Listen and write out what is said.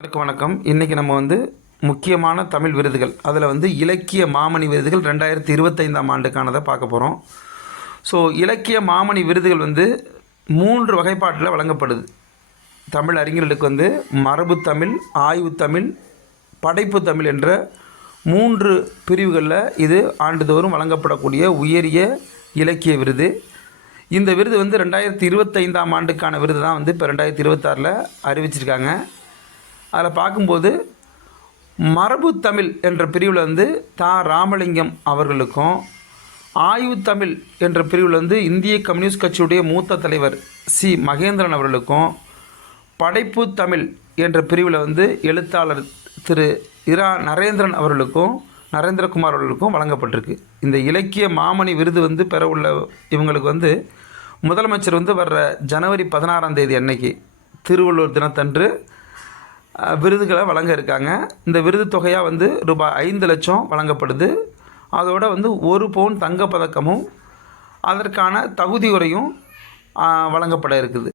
அனைவருக்கும் வணக்கம். இன்றைக்கி நம்ம வந்து முக்கியமான தமிழ் விருதுகள். அதில் வந்து இலக்கிய மாமணி விருதுகள் ரெண்டாயிரத்தி இருபத்தைந்தாம் ஆண்டுக்கானதை பார்க்க போகிறோம் ஸோ இலக்கிய மாமணி விருதுகள் வந்து மூன்று வகைப்பாட்டில் வழங்கப்படுது. தமிழ் அறிஞர்களுக்கு வந்து மரபு தமிழ் ஆய்வு தமிழ் படைப்பு தமிழ் என்ற மூன்று பிரிவுகளில் இது ஆண்டுதோறும் வழங்கப்படக்கூடிய உயரிய இலக்கிய விருது. இந்த விருது வந்து ரெண்டாயிரத்தி இருபத்தைந்தாம் ஆண்டுக்கான விருது தான் வந்து இப்போ ரெண்டாயிரத்தி இருபத்தாறில் அறிவிச்சிருக்காங்க. அதில் பார்க்கும்போது மரபு தமிழ் என்ற பிரிவில் வந்து தா. ராமலிங்கம் அவர்களுக்கும் ஆய்வு தமிழ் என்ற பிரிவில் வந்து இந்திய கம்யூனிஸ்ட் கட்சியுடைய மூத்த தலைவர் சி. மகேந்திரன் அவர்களுக்கும் படைப்பு தமிழ் என்ற பிரிவில் வந்து எழுத்தாளர் திரு. இரா. நரேந்திரன் அவர்களுக்கும் நரேந்திரகுமார் அவர்களுக்கும் வழங்கப்பட்டிருக்கு. இந்த இலக்கிய மாமணி விருது வந்து பெற உள்ள இவங்களுக்கு வந்து முதலமைச்சர் வந்து வர்ற ஜனவரி பதினாறாம் தேதி அன்னைக்கு திருவள்ளுவர் தினத்தன்று விருதுகளை வழங்க இருக்காங்க. இந்த விருது தொகையாக வந்து ரூபாய் ஐந்து லட்சம் வழங்கப்படுது. அதோட வந்து ஒரு பவுன் தங்கப்பதக்கமும் அதற்கான தகுதி உரையும் வழங்கப்பட இருக்குது.